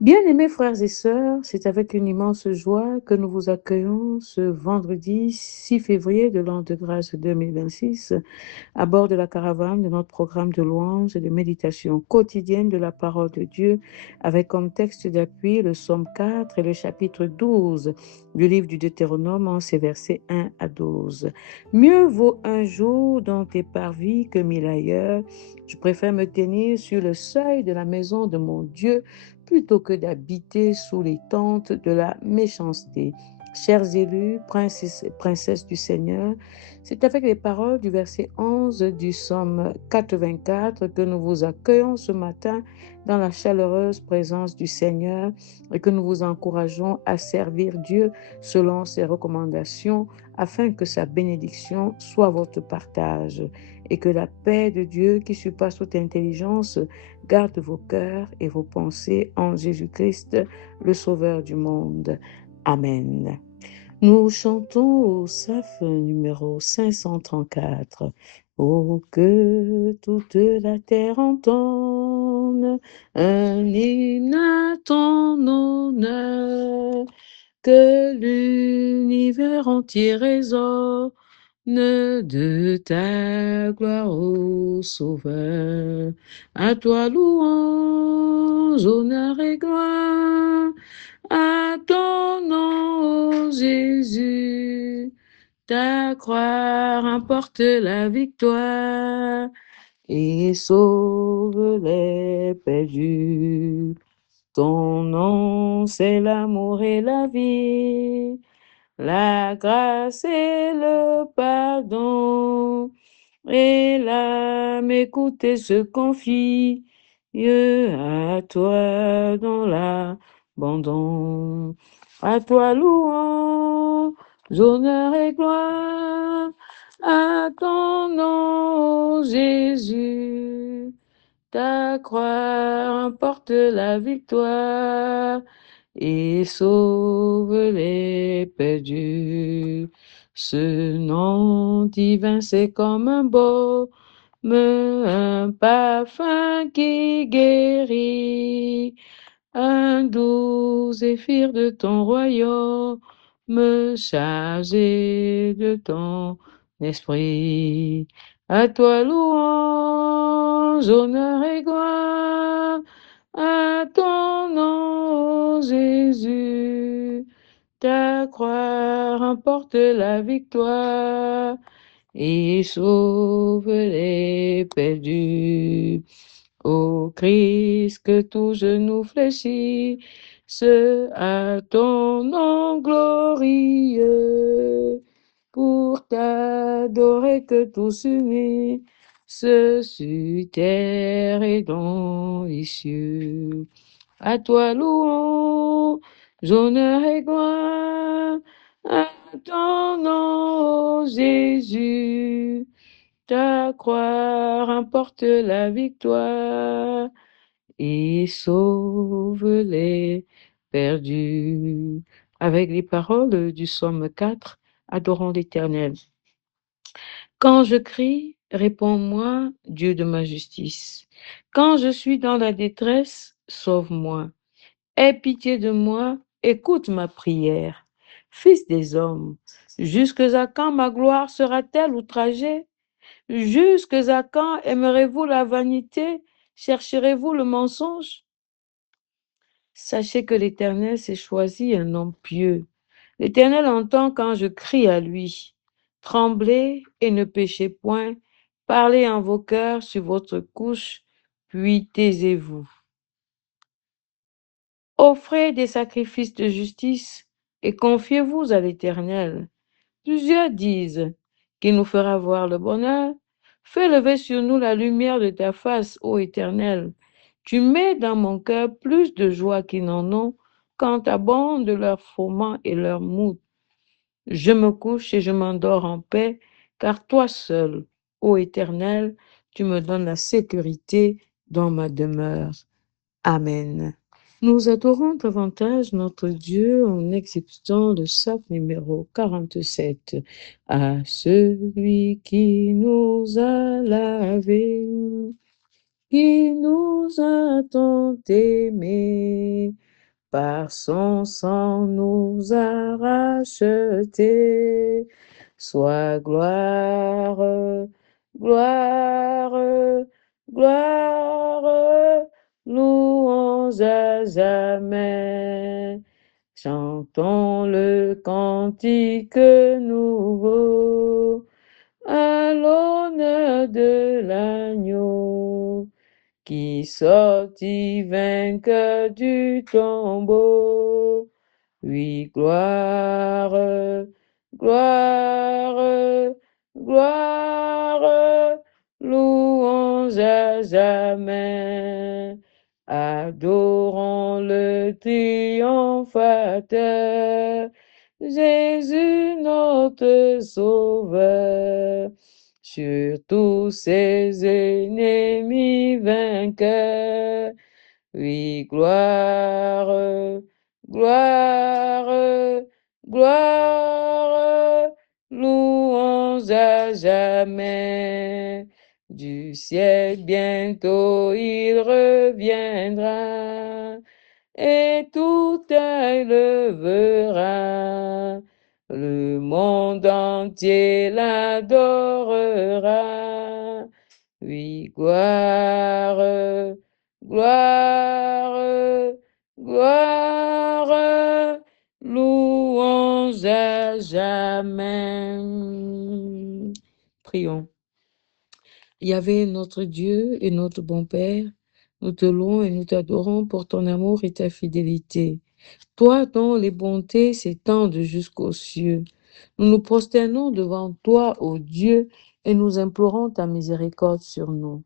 Bien-aimés frères et sœurs, c'est avec une immense joie que nous vous accueillons ce vendredi 6 février de l'an de grâce 2026 à bord de la caravane de notre programme de louange et de méditation quotidienne de la parole de Dieu avec comme texte d'appui le psaume 4 et le chapitre 12 du livre du Deutéronome en ses versets 1 à 12. Mieux vaut un jour dans tes parvis que mille ailleurs. Je préfère me tenir sur le seuil de la maison de mon Dieu plutôt que d'habiter sous les tentes de la méchanceté. Chers élus, princes et princesses du Seigneur, c'est avec les paroles du verset 11 du psaume 84 que nous vous accueillons ce matin dans la chaleureuse présence du Seigneur et que nous vous encourageons à servir Dieu selon ses recommandations afin que sa bénédiction soit votre partage et que la paix de Dieu qui surpasse toute intelligence garde vos cœurs et vos pensées en Jésus-Christ, le Sauveur du monde. Amen. Nous chantons au SAF numéro 534. Oh, que toute la terre entende un hymne à ton honneur, que l'univers entier résonne de ta gloire, ô Sauveur. À toi louange, honneur et gloire, à ton nom, ô Jésus. Ta croix remporte la victoire et sauve les perdus. Ton nom, c'est l'amour et la vie, la grâce et le pardon. Et l'âme écoutée se confie à toi dans l'abandon. À toi louange, honneur et gloire, à ton nom, Jésus. Ta croix remporte la victoire et sauve les perdus. Ce nom divin, c'est comme un baume, un parfum qui guérit, un doux zéphyr de ton royaume, chargé de ton esprit. À toi louange, honneur et gloire, à ton nom, Jésus. Ta croix remporte la victoire et sauve les perdus. Ô Christ, que tout genou fléchit, à ton nom glorieux, pour t'adorer que tout s'unit, sur terre et dans les cieux. À toi louange, honneur et gloire, à ton nom, Jésus. Ta croix remporte la victoire et sauve les perdus. Avec les paroles du psaume 4, adorons l'Éternel. Quand je crie, réponds-moi, Dieu de ma justice. Quand je suis dans la détresse, sauve-moi. Aie pitié de moi, écoute ma prière. Fils des hommes, jusque à quand ma gloire sera-t-elle outragée? Jusque à quand aimerez-vous la vanité? Chercherez-vous le mensonge? Sachez que l'Éternel s'est choisi un homme pieux. L'Éternel entend quand je crie à lui. Tremblez et ne péchez point. Parlez en vos cœurs sur votre couche, puis taisez-vous. Offrez des sacrifices de justice et confiez-vous à l'Éternel. Plusieurs disent qu'il nous fera voir le bonheur. Fais lever sur nous la lumière de ta face, ô Éternel. Tu mets dans mon cœur plus de joie qu'ils n'en ont quand abondent leurs froment et leurs mou. Je me couche et je m'endors en paix, car toi seul, ô Éternel, tu me donnes la sécurité dans ma demeure. Amen. Nous adorons davantage notre Dieu en exécutant le psaume numéro 47. À celui qui nous a lavés, qui nous a tant aimés, par son sang nous a rachetés. Sois gloire, gloire, gloire, louange à jamais. Chantons le cantique nouveau à l'honneur de l'agneau qui sortit vainqueur du tombeau. Oui, gloire, gloire, gloire, louange à jamais. Adorons le triomphateur, Jésus notre Sauveur, sur tous ses ennemis vainqueurs. Oui, gloire, gloire, gloire, louange à jamais. Du ciel bientôt il reviendra et tout œil le verra. Le monde entier l'adorera. Oui, gloire, gloire, gloire, louange à jamais. Prions. Yahvé, notre Dieu et notre bon Père, nous te louons et nous t'adorons pour ton amour et ta fidélité. Toi dont les bontés s'étendent jusqu'aux cieux. Nous nous prosternons devant toi, ô Dieu, et nous implorons ta miséricorde sur nous.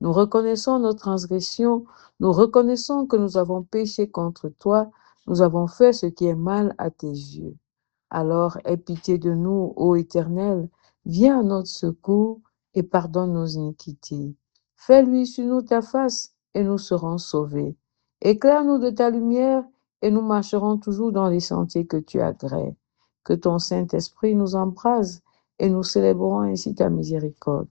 Nous reconnaissons nos transgressions, nous reconnaissons que nous avons péché contre toi, nous avons fait ce qui est mal à tes yeux. Alors aie pitié de nous, ô Éternel, viens à notre secours et pardonne nos iniquités. Fais-lui sur nous ta face et nous serons sauvés. Éclaire-nous de ta lumière et nous marcherons toujours dans les sentiers que tu agrées. Que ton Saint-Esprit nous embrase et nous célébrons ainsi ta miséricorde.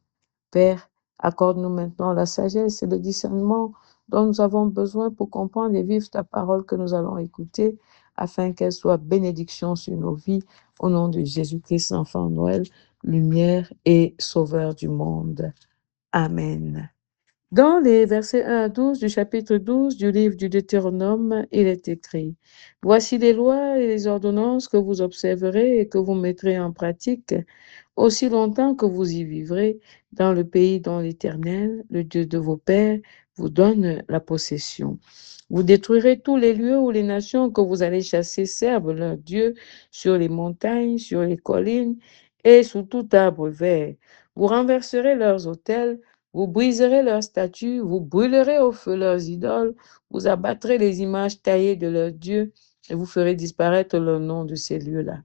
Père, accorde-nous maintenant la sagesse et le discernement dont nous avons besoin pour comprendre et vivre ta parole que nous allons écouter, afin qu'elle soit bénédiction sur nos vies, au nom de Jésus-Christ, enfant Noël, lumière et sauveur du monde. Amen. Dans les versets 1 à 12 du chapitre 12 du livre du Deutéronome, il est écrit: Voici les lois et les ordonnances que vous observerez et que vous mettrez en pratique aussi longtemps que vous y vivrez dans le pays dont l'Éternel, le Dieu de vos pères, vous donne la possession. Vous détruirez tous les lieux où les nations que vous allez chasser servent leur Dieu sur les montagnes, sur les collines et sous tout arbre vert. Vous renverserez leurs autels, vous briserez leurs statues, vous brûlerez au feu leurs idoles, vous abattrez les images taillées de leurs dieux et vous ferez disparaître le nom de ces lieux-là.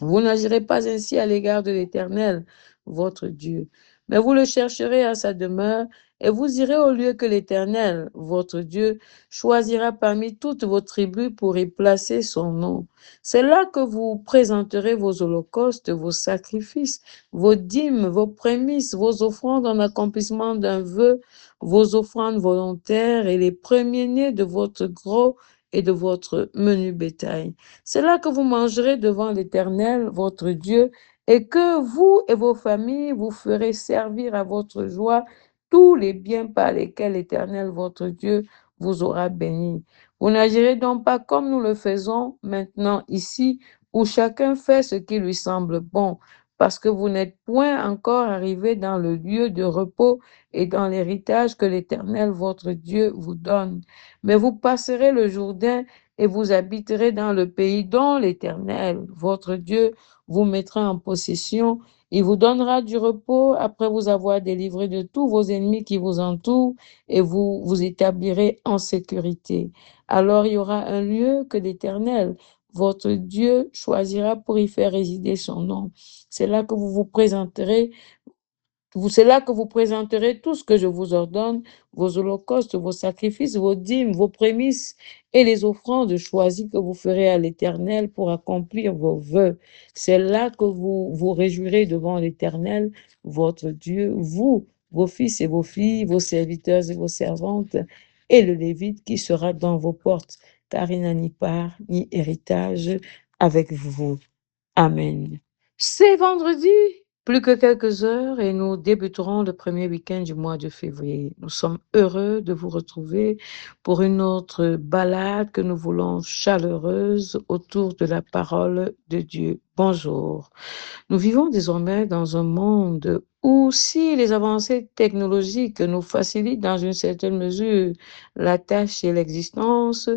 Vous n'agirez pas ainsi à l'égard de l'Éternel, votre Dieu, mais vous le chercherez à sa demeure et vous irez au lieu que l'Éternel, votre Dieu, choisira parmi toutes vos tribus pour y placer son nom. C'est là que vous présenterez vos holocaustes, vos sacrifices, vos dîmes, vos prémices, vos offrandes en accomplissement d'un vœu, vos offrandes volontaires et les premiers-nés de votre gros et de votre menu bétail. C'est là que vous mangerez devant l'Éternel, votre Dieu, et que vous et vos familles vous ferez servir à votre joie tous les biens par lesquels l'Éternel, votre Dieu, vous aura béni. Vous n'agirez donc pas comme nous le faisons maintenant ici, où chacun fait ce qui lui semble bon, parce que vous n'êtes point encore arrivés dans le lieu de repos et dans l'héritage que l'Éternel, votre Dieu, vous donne. Mais vous passerez le Jourdain et vous habiterez dans le pays dont l'Éternel, votre Dieu, vous mettra en possession. Il vous donnera du repos après vous avoir délivré de tous vos ennemis qui vous entourent et vous vous établirez en sécurité. Alors il y aura un lieu que l'Éternel, votre Dieu, choisira pour y faire résider son nom. C'est là que vous vous présenterez c'est là que vous présenterez tout ce que je vous ordonne, vos holocaustes, vos sacrifices, vos dîmes, vos prémices et les offrandes choisies que vous ferez à l'Éternel pour accomplir vos vœux. C'est là que vous vous réjouirez devant l'Éternel, votre Dieu, vous, vos fils et vos filles, vos serviteurs et vos servantes, et le Lévite qui sera dans vos portes, car il n'a ni part ni héritage avec vous. Amen. C'est vendredi, plus que quelques heures, et nous débuterons le premier week-end du mois de février. Nous sommes heureux de vous retrouver pour une autre balade que nous voulons chaleureuse autour de la parole de Dieu. Bonjour. Nous vivons désormais dans un monde où si les avancées technologiques nous facilitent dans une certaine mesure la tâche et l'existence,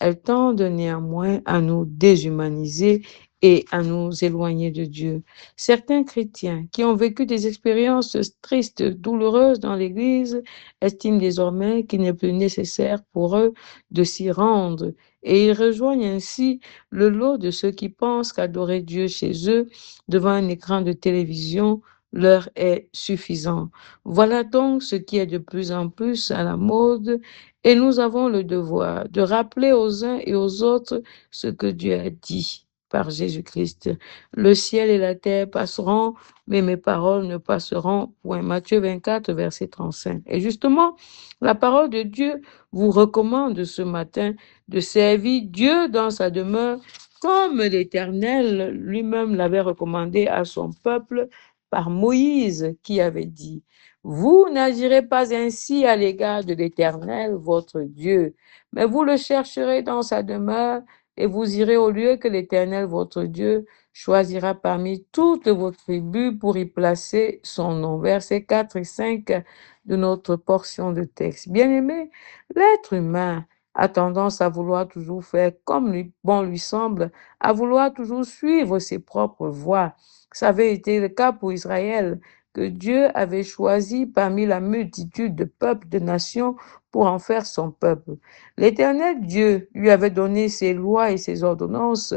elles tendent néanmoins à nous déshumaniser et à nous éloigner de Dieu. Certains chrétiens qui ont vécu des expériences tristes, douloureuses dans l'Église, estiment désormais qu'il n'est plus nécessaire pour eux de s'y rendre et ils rejoignent ainsi le lot de ceux qui pensent qu'adorer Dieu chez eux devant un écran de télévision leur est suffisant. Voilà donc ce qui est de plus en plus à la mode et nous avons le devoir de rappeler aux uns et aux autres ce que Dieu a dit par Jésus-Christ. Le ciel et la terre passeront, mais mes paroles ne passeront point. Matthieu 24, verset 35. Et justement, la parole de Dieu vous recommande ce matin de servir Dieu dans sa demeure comme l'Éternel lui-même l'avait recommandé à son peuple par Moïse qui avait dit, vous n'agirez pas ainsi à l'égard de l'Éternel, votre Dieu, mais vous le chercherez dans sa demeure et vous irez au lieu que l'Éternel, votre Dieu, choisira parmi toutes vos tribus pour y placer son nom. Versets 4 et 5 de notre portion de texte. Bien-aimés, l'être humain a tendance à vouloir toujours faire comme bon lui semble, à vouloir toujours suivre ses propres voies. Ça avait été le cas pour Israël, que Dieu avait choisi parmi la multitude de peuples, de nations, pour en faire son peuple. L'Éternel Dieu lui avait donné ses lois et ses ordonnances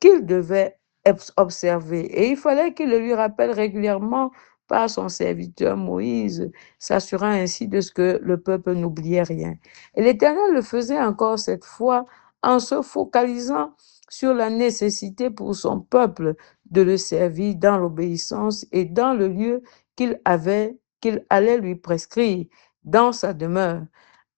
qu'il devait observer. Et il fallait qu'il le lui rappelle régulièrement par son serviteur Moïse, s'assurant ainsi de ce que le peuple n'oubliait rien. Et l'Éternel le faisait encore cette fois en se focalisant sur la nécessité pour son peuple de le servir dans l'obéissance et dans le lieu qu'il allait lui prescrire, dans sa demeure.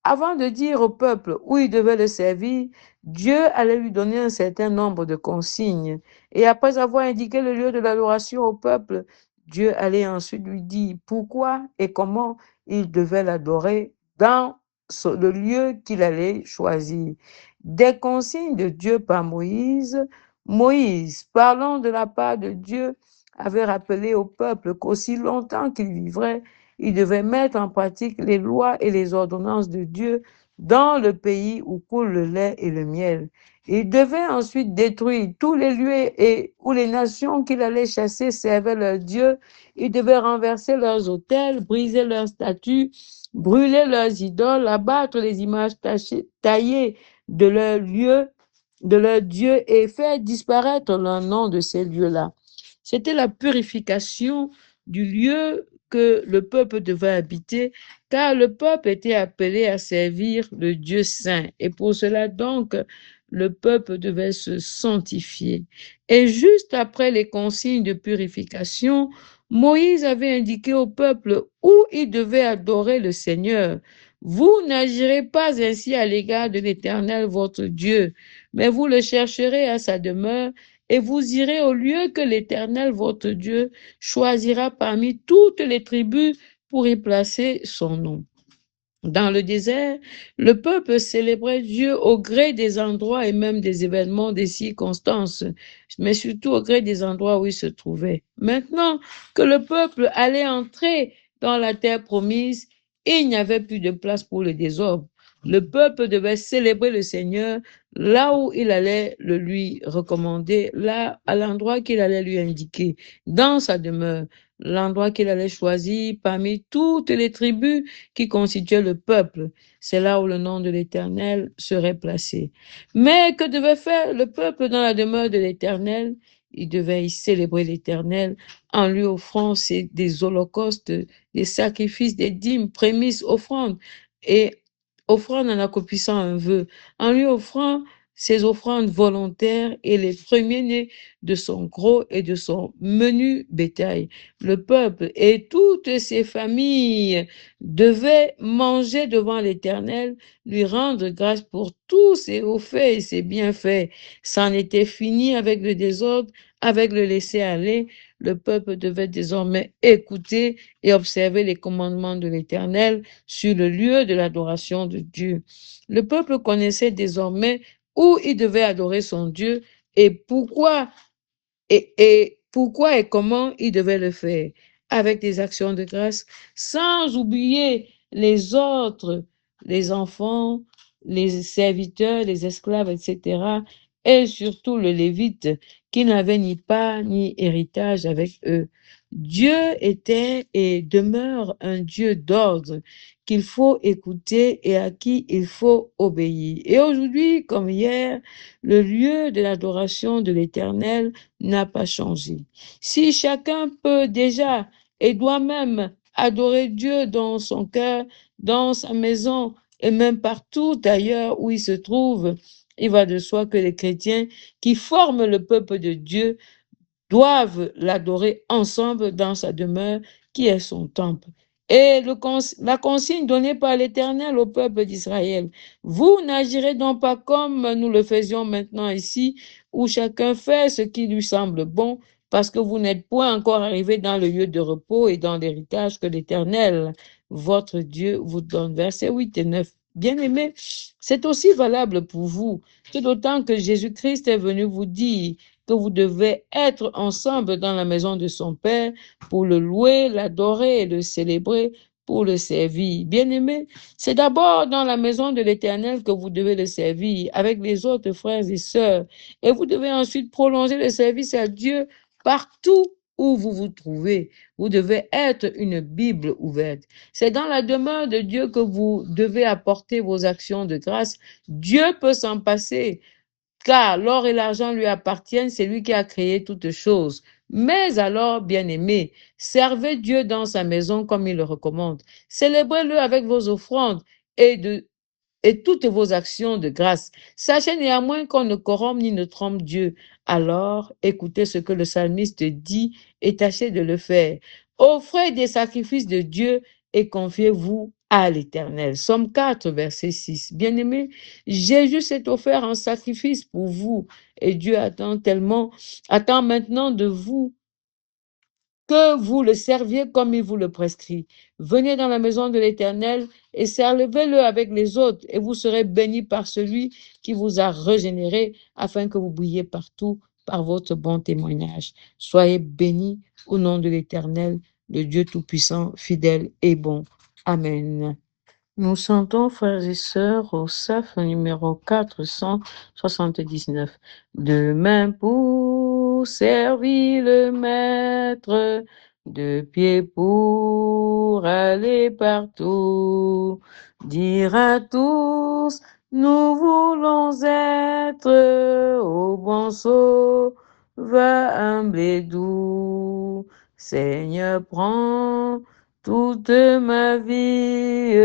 Avant de dire au peuple où il devait le servir, Dieu allait lui donner un certain nombre de consignes. Et après avoir indiqué le lieu de l'adoration au peuple, Dieu allait ensuite lui dire pourquoi et comment il devait l'adorer dans le lieu qu'il allait choisir. Des consignes de Dieu par Moïse. Moïse, parlant de la part de Dieu, avait rappelé au peuple qu'aussi longtemps qu'il vivrait, il devait mettre en pratique les lois et les ordonnances de Dieu dans le pays où coule le lait et le miel. Il devait ensuite détruire tous les lieux et où les nations qu'il allait chasser servaient leur Dieu. Il devait renverser leurs autels, briser leurs statues, brûler leurs idoles, abattre les images taillées de leur lieu, de leur Dieu et faire disparaître le nom de ces lieux-là. C'était la purification du lieu que le peuple devait habiter, car le peuple était appelé à servir le Dieu saint. Et pour cela, donc, le peuple devait se sanctifier. Et juste après les consignes de purification, Moïse avait indiqué au peuple où il devait adorer le Seigneur. Vous n'agirez pas ainsi à l'égard de l'Éternel, votre Dieu, mais vous le chercherez à sa demeure et vous irez au lieu que l'Éternel, votre Dieu, choisira parmi toutes les tribus pour y placer son nom. Dans le désert, le peuple célébrait Dieu au gré des endroits et même des événements, des circonstances, mais surtout au gré des endroits où il se trouvait. Maintenant que le peuple allait entrer dans la terre promise, il n'y avait plus de place pour le désordre. Le peuple devait célébrer le Seigneur là où il allait le lui recommander, là à l'endroit qu'il allait lui indiquer, dans sa demeure, l'endroit qu'il allait choisir parmi toutes les tribus qui constituait le peuple. C'est là où le nom de l'Éternel serait placé. Mais que devait faire le peuple dans la demeure de l'Éternel? Il devait y célébrer l'Éternel en lui offrant des holocaustes, des sacrifices, des dîmes, prémices, offrandes, et offrande en accomplissant un vœu, en lui offrant ses offrandes volontaires et les premiers-nés de son gros et de son menu bétail. Le peuple et toutes ses familles devaient manger devant l'Éternel, lui rendre grâce pour tous ses hauts faits et ses bienfaits. C'en était fini avec le désordre, avec le laisser-aller. Le peuple devait désormais écouter et observer les commandements de l'Éternel sur le lieu de l'adoration de Dieu. Le peuple connaissait désormais où il devait adorer son Dieu et pourquoi et comment il devait le faire, avec des actions de grâce, sans oublier les autres, les enfants, les serviteurs, les esclaves, etc., et surtout le Lévite, qui n'avait ni part ni héritage avec eux. Dieu était et demeure un Dieu d'ordre qu'il faut écouter et à qui il faut obéir. Et aujourd'hui, comme hier, le lieu de l'adoration de l'Éternel n'a pas changé. Si chacun peut déjà et doit même adorer Dieu dans son cœur, dans sa maison et même partout ailleurs où il se trouve, il va de soi que les chrétiens qui forment le peuple de Dieu doivent l'adorer ensemble dans sa demeure qui est son temple. Et la consigne donnée par l'Éternel au peuple d'Israël, vous n'agirez donc pas comme nous le faisions maintenant ici, où chacun fait ce qui lui semble bon, parce que vous n'êtes point encore arrivés dans le lieu de repos et dans l'héritage que l'Éternel, votre Dieu, vous donne. Versets 8 et 9. Bien-aimés, c'est aussi valable pour vous, tout autant que Jésus-Christ est venu vous dire que vous devez être ensemble dans la maison de son Père pour le louer, l'adorer et le célébrer, pour le servir. Bien-aimé, c'est d'abord dans la maison de l'Éternel que vous devez le servir avec les autres frères et sœurs. Et vous devez ensuite prolonger le service à Dieu partout où vous vous trouvez. Vous devez être une Bible ouverte. C'est dans la demeure de Dieu que vous devez apporter vos actions de grâce. Dieu peut s'en passer, car l'or et l'argent lui appartiennent, c'est lui qui a créé toutes choses. Mais alors, bien-aimés, servez Dieu dans sa maison comme il le recommande. Célébrez-le avec vos offrandes et toutes vos actions de grâce. Sachez néanmoins qu'on ne corrompt ni ne trompe Dieu. Alors, écoutez ce que le psalmiste dit et tâchez de le faire. Offrez des sacrifices de Dieu et confiez-vous à l'Éternel. Somme 4, verset 6. Bien-aimés, Jésus s'est offert en sacrifice pour vous et Dieu attend maintenant de vous que vous le serviez comme il vous le prescrit. Venez dans la maison de l'Éternel et servez-le avec les autres, et vous serez bénis par celui qui vous a régénéré, afin que vous brillez partout par votre bon témoignage. Soyez bénis au nom de l'Éternel, le Dieu Tout-Puissant, fidèle et bon. Amen. Nous chantons, frères et sœurs, au SAF numéro 479. Demain pour servir le Maître, de pied pour aller partout, dire à tous, nous voulons être au bon sauveur humble et doux. Seigneur, prends toute ma vie,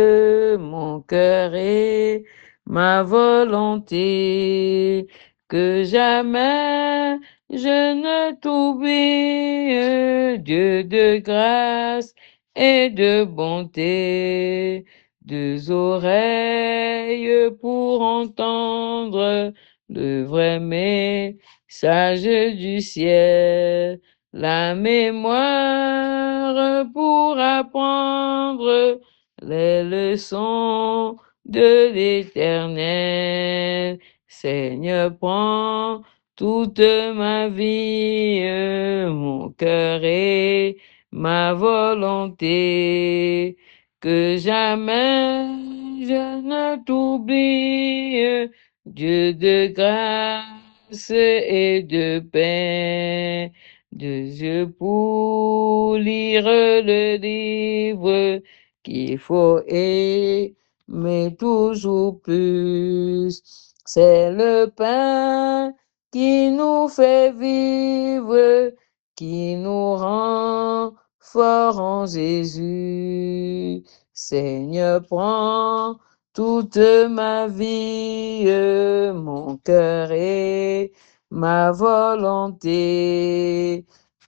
mon cœur et ma volonté, que jamais je ne t'oublie, Dieu de grâce et de bonté, deux oreilles pour entendre le vrai message du ciel, la mémoire pour apprendre les leçons de l'Éternel. Seigneur, prends toute ma vie, mon cœur et ma volonté, que jamais je ne t'oublie, Dieu de grâce et de paix. Deux yeux pour lire le livre qu'il faut aimer toujours plus. C'est le pain qui nous fait vivre, qui nous rend forts en Jésus. Seigneur, prends toute ma vie, mon cœur et ma volonté,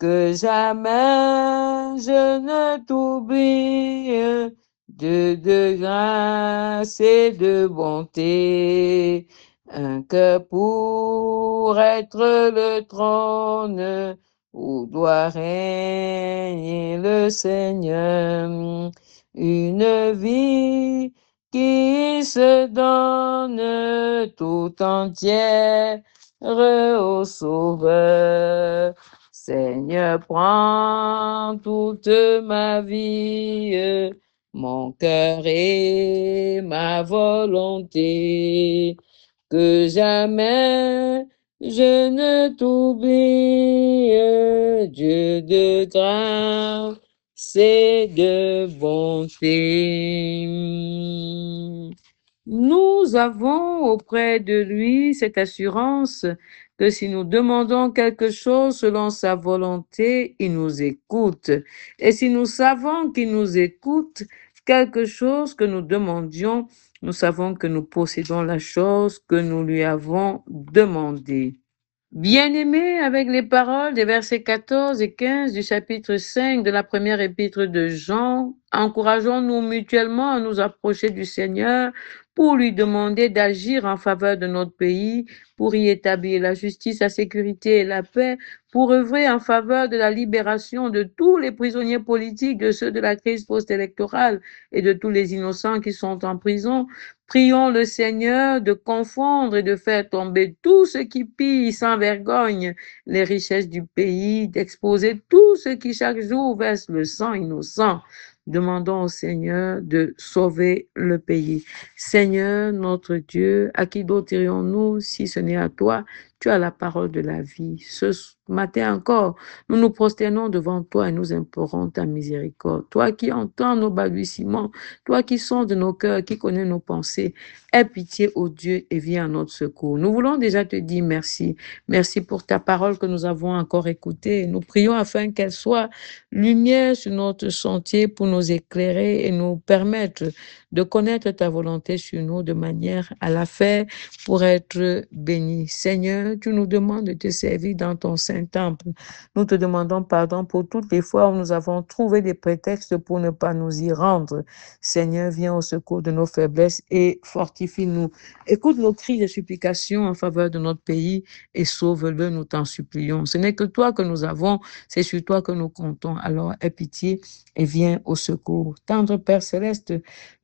que jamais je ne t'oublie de grâce et de bonté. Un cœur pour être le trône où doit régner le Seigneur. Une vie qui se donne tout entière au Sauveur. Seigneur, prends toute ma vie, mon cœur et ma volonté, que jamais je ne t'oublie, Dieu de grâce et de bonté. Nous avons auprès de lui cette assurance que si nous demandons quelque chose selon sa volonté, il nous écoute. Et si nous savons qu'il nous écoute, quelque chose que nous demandions, nous savons que nous possédons la chose que nous lui avons demandée. Bien-aimés, avec les paroles des versets 14 et 15 du chapitre 5 de la première épître de Jean, encourageons-nous mutuellement à nous approcher du Seigneur pour lui demander d'agir en faveur de notre pays, pour y établir la justice, la sécurité et la paix, pour œuvrer en faveur de la libération de tous les prisonniers politiques, de ceux de la crise post-électorale et de tous les innocents qui sont en prison. Prions le Seigneur de confondre et de faire tomber tout ce qui pille sans vergogne les richesses du pays, d'exposer tout ce qui chaque jour verse le sang innocent. Demandons au Seigneur de sauver le pays. Seigneur, notre Dieu, à qui d'autre irions-nous si ce n'est à toi? Tu as la parole de la vie. Ce matin encore, nous nous prosternons devant toi et nous implorons ta miséricorde. Toi qui entends nos balbutiements, toi qui sondes nos cœurs, qui connais nos pensées, aie pitié, ô Dieu, et viens à notre secours. Nous voulons déjà te dire merci. Merci pour ta parole que nous avons encore écoutée. Nous prions afin qu'elle soit lumière sur notre sentier pour nous éclairer et nous permettre de connaître ta volonté sur nous de manière à la faire pour être bénis. Seigneur, tu nous demandes de te servir dans ton saint temple. Nous te demandons pardon pour toutes les fois où nous avons trouvé des prétextes pour ne pas nous y rendre. Seigneur, viens au secours de nos faiblesses et fortifie-nous. Écoute nos cris de supplication en faveur de notre pays et sauve-le, nous t'en supplions. Ce n'est que toi que nous avons, c'est sur toi que nous comptons. Alors, aie pitié et viens au secours. Tendre Père Céleste,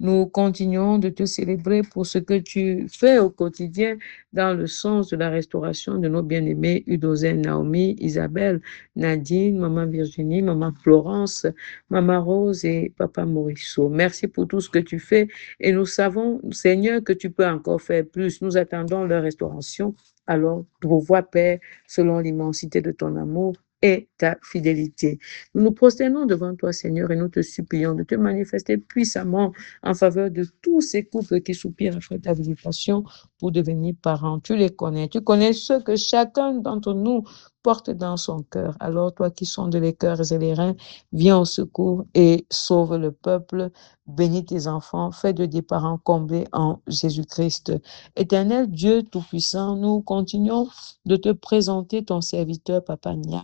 nous continuons de te célébrer pour ce que tu fais au quotidien dans le sens de la restauration de nos bien-aimés Udozen, Naomi, Isabelle, Nadine, Maman Virginie, Maman Florence, Maman Rose et Papa Mauriceau. Merci pour tout ce que tu fais et nous savons, Seigneur, que tu peux encore faire plus. Nous attendons leur restauration. Alors, pourvois, Père, selon l'immensité de ton amour et ta fidélité. Nous nous prosternons devant toi, Seigneur, et nous te supplions de te manifester puissamment en faveur de tous ces couples qui soupirent après ta visitation pour devenir parents. Tu les connais. Tu connais ce que chacun d'entre nous porte dans son cœur. Alors, toi qui sondes les cœurs et les reins, viens au secours et sauve le peuple. Bénis tes enfants, fais de des parents comblés en Jésus-Christ. Éternel Dieu Tout-Puissant, nous continuons de te présenter ton serviteur, Papa Nia.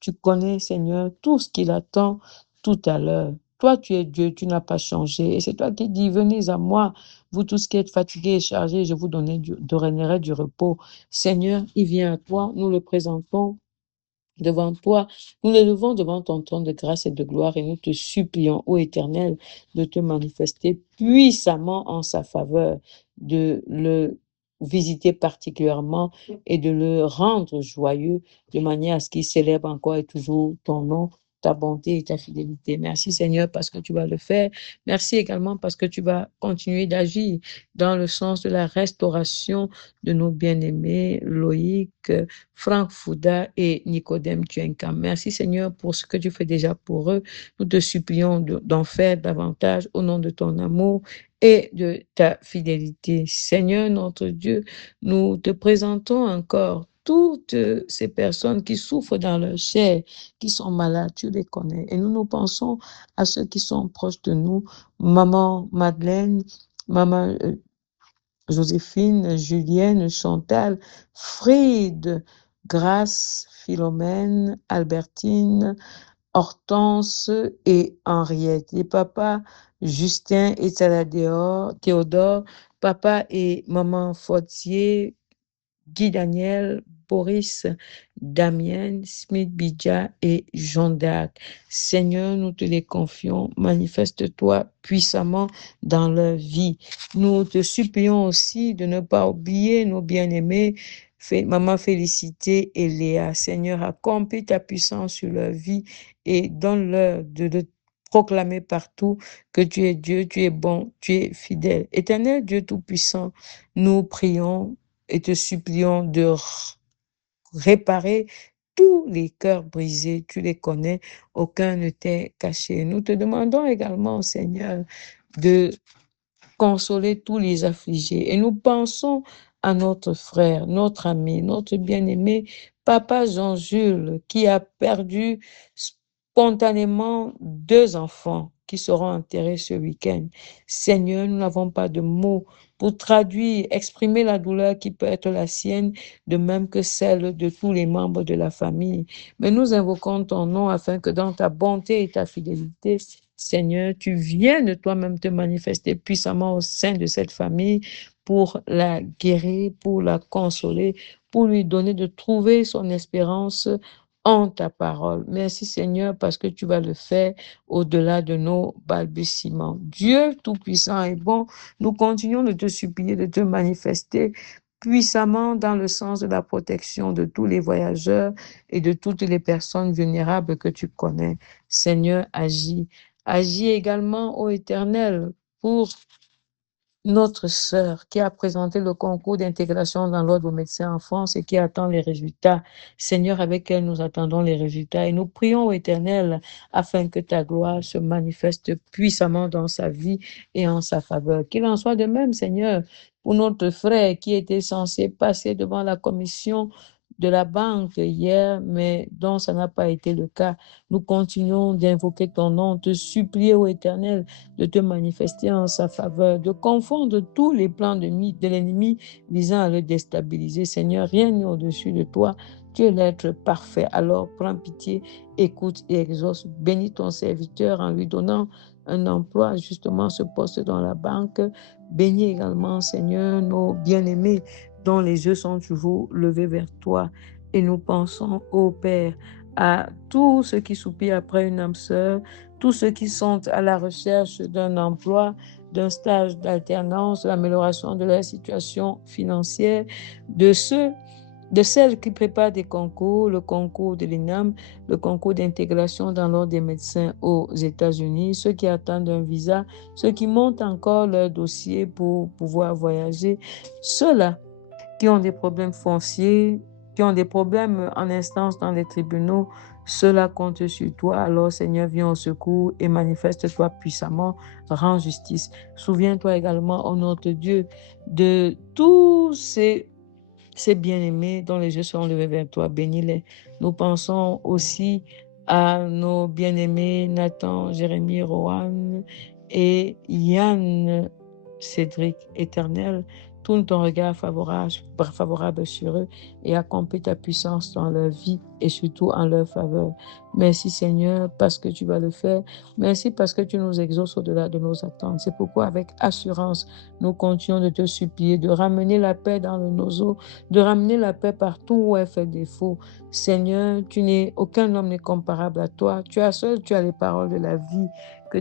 Tu connais, Seigneur, tout ce qu'il attend tout à l'heure. Toi, tu es Dieu, tu n'as pas changé. Et c'est toi qui dis, venez à moi, vous tous qui êtes fatigués et chargés, je vous donnerai du repos. Seigneur, il vient à toi, nous le présentons devant toi. Nous les levons devant ton trône de grâce et de gloire et nous te supplions, ô Éternel, de te manifester puissamment en sa faveur, de le visiter particulièrement et de le rendre joyeux de manière à ce qu'il célèbre encore et toujours ton nom, ta bonté et ta fidélité. Merci Seigneur parce que tu vas le faire. Merci également parce que tu vas continuer d'agir dans le sens de la restauration de nos bien-aimés, Loïc, Franck Fouda et Nicodème Tuenka. Merci Seigneur pour ce que tu fais déjà pour eux. Nous te supplions d'en faire davantage au nom de ton amour et de ta fidélité. Seigneur notre Dieu, nous te présentons encore toutes ces personnes qui souffrent dans leur chair, qui sont malades, tu les connais. Et nous pensons à ceux qui sont proches de nous, Maman Madeleine, Maman Joséphine, Julienne, Chantal, Friede, Grâce, Philomène, Albertine, Hortense et Henriette. Les papas, Justin et Théodore, papa et maman Fortier, Guy Daniel, Boris, Damien, Smith Bidja et Jean d'Arc. Seigneur, nous te les confions. Manifeste-toi puissamment dans leur vie. Nous te supplions aussi de ne pas oublier nos bien-aimés, Maman Félicité et Léa. Seigneur, accomplis ta puissance sur leur vie et donne-leur de proclamer partout que tu es Dieu, tu es bon, tu es fidèle. Éternel Dieu Tout-Puissant, nous prions et te supplions de réparer tous les cœurs brisés. Tu les connais, aucun ne t'est caché. Nous te demandons également, Seigneur, de consoler tous les affligés. Et nous pensons à notre frère, notre ami, notre bien-aimé, Papa Jean-Jules, qui a perdu spontanément 2 enfants qui seront enterrés ce week-end. Seigneur, nous n'avons pas de mots pour traduire, exprimer la douleur qui peut être la sienne, de même que celle de tous les membres de la famille. Mais nous invoquons ton nom afin que dans ta bonté et ta fidélité, Seigneur, tu viens de toi-même te manifester puissamment au sein de cette famille pour la guérir, pour la consoler, pour lui donner de trouver son espérance en ta parole. Merci Seigneur parce que tu vas le faire au-delà de nos balbutiements. Dieu Tout-Puissant et bon, nous continuons de te supplier de te manifester puissamment dans le sens de la protection de tous les voyageurs et de toutes les personnes vulnérables que tu connais. Seigneur, agis. Agis également, ô Éternel, pour notre sœur qui a présenté le concours d'intégration dans l'ordre aux médecins en France et qui attend les résultats. Seigneur, avec elle, nous attendons les résultats et nous prions au Éternel afin que ta gloire se manifeste puissamment dans sa vie et en sa faveur. Qu'il en soit de même, Seigneur, pour notre frère qui était censé passer devant la commission de la banque hier, mais dont ça n'a pas été le cas. Nous continuons d'invoquer ton nom, te supplier au Éternel de te manifester en sa faveur, de confondre tous les plans de l'ennemi visant à le déstabiliser. Seigneur, rien n'est au-dessus de toi. Tu es l'être parfait. Alors, prends pitié, écoute et exauce. Bénis ton serviteur en lui donnant un emploi, justement ce poste dans la banque. Bénis également, Seigneur, nos bien-aimés dont les yeux sont toujours levés vers toi. Et nous pensons, ô Père, à tous ceux qui soupirent après une âme sœur, tous ceux qui sont à la recherche d'un emploi, d'un stage d'alternance, de l'amélioration de leur situation financière, de celles qui préparent des concours, le concours de l'INAM, le concours d'intégration dans l'ordre des médecins aux États-Unis, ceux qui attendent un visa, ceux qui montent encore leur dossier pour pouvoir voyager, ceux-là qui ont des problèmes fonciers, qui ont des problèmes en instance dans les tribunaux, cela compte sur toi. Alors, Seigneur, viens au secours et manifeste-toi puissamment, rends justice. Souviens-toi également, ô notre Dieu, de tous ces bien-aimés dont les yeux sont levés vers toi. Bénis-les. Nous pensons aussi à nos bien-aimés Nathan, Jérémie, Rohan et Yann, Cédric, Éternel. Tourne ton regard favorable sur eux et accomplis ta puissance dans leur vie et surtout en leur faveur. Merci Seigneur parce que tu vas le faire. Merci parce que tu nous exauces au-delà de nos attentes. C'est pourquoi avec assurance, nous continuons de te supplier de ramener la paix dans nos eaux, de ramener la paix partout où elle fait défaut. Seigneur, aucun homme n'est comparable à toi. Tu as seul, tu as les paroles de la vie, que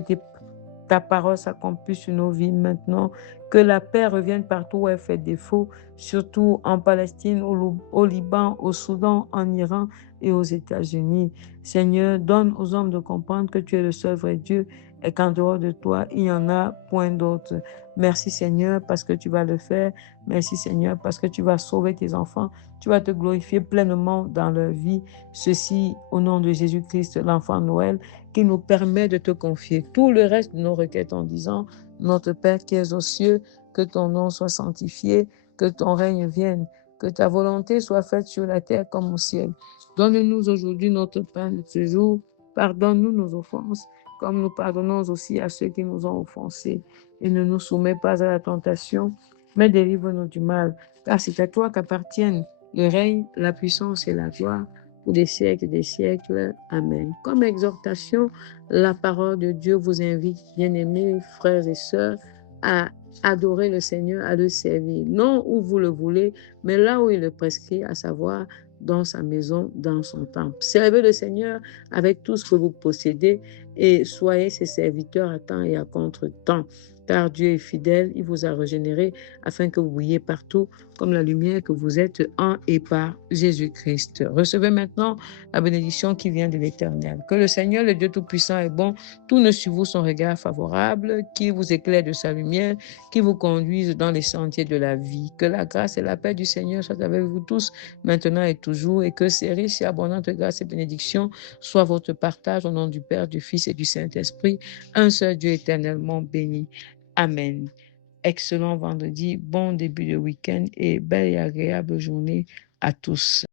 ta parole s'accomplisse sur nos vies maintenant, que la paix revienne partout où elle fait défaut, surtout en Palestine, au Liban, au Soudan, en Iran et aux États-Unis. Seigneur, donne aux hommes de comprendre que tu es le seul vrai Dieu et qu'en dehors de toi, il n'y en a point d'autre. Merci Seigneur parce que tu vas le faire. Merci Seigneur parce que tu vas sauver tes enfants. Tu vas te glorifier pleinement dans leur vie. Ceci au nom de Jésus-Christ, l'enfant Noël, qui nous permet de te confier tout le reste de nos requêtes en disant, notre Père qui es aux cieux, que ton nom soit sanctifié, que ton règne vienne, que ta volonté soit faite sur la terre comme au ciel. Donne-nous aujourd'hui notre pain de ce jour. Pardonne-nous nos offenses, comme nous pardonnons aussi à ceux qui nous ont offensés. Et ne nous soumets pas à la tentation, mais délivre-nous du mal. Car c'est à toi qu'appartiennent le règne, la puissance et la gloire pour des siècles et des siècles. Amen. Comme exhortation, la parole de Dieu vous invite, bien-aimés frères et sœurs, à adorer le Seigneur, à le servir, non où vous le voulez, mais là où il le prescrit, à savoir dans sa maison, dans son temple. Servez le Seigneur avec tout ce que vous possédez et soyez ses serviteurs à temps et à contre-temps. Car Dieu est fidèle, il vous a régénéré afin que vous brilliez partout comme la lumière que vous êtes en et par Jésus-Christ. Recevez maintenant la bénédiction qui vient de l'Éternel. Que le Seigneur, le Dieu Tout-Puissant est bon, tourne sur vous son regard favorable, qu'il vous éclaire de sa lumière, qui vous conduise dans les sentiers de la vie. Que la grâce et la paix du Seigneur soient avec vous tous, maintenant et toujours, et que ces riches et abondantes grâces et bénédictions soient votre partage au nom du Père, du Fils et du Saint-Esprit, un seul Dieu éternellement béni. Amen. Excellent vendredi, bon début de week-end et belle et agréable journée à tous.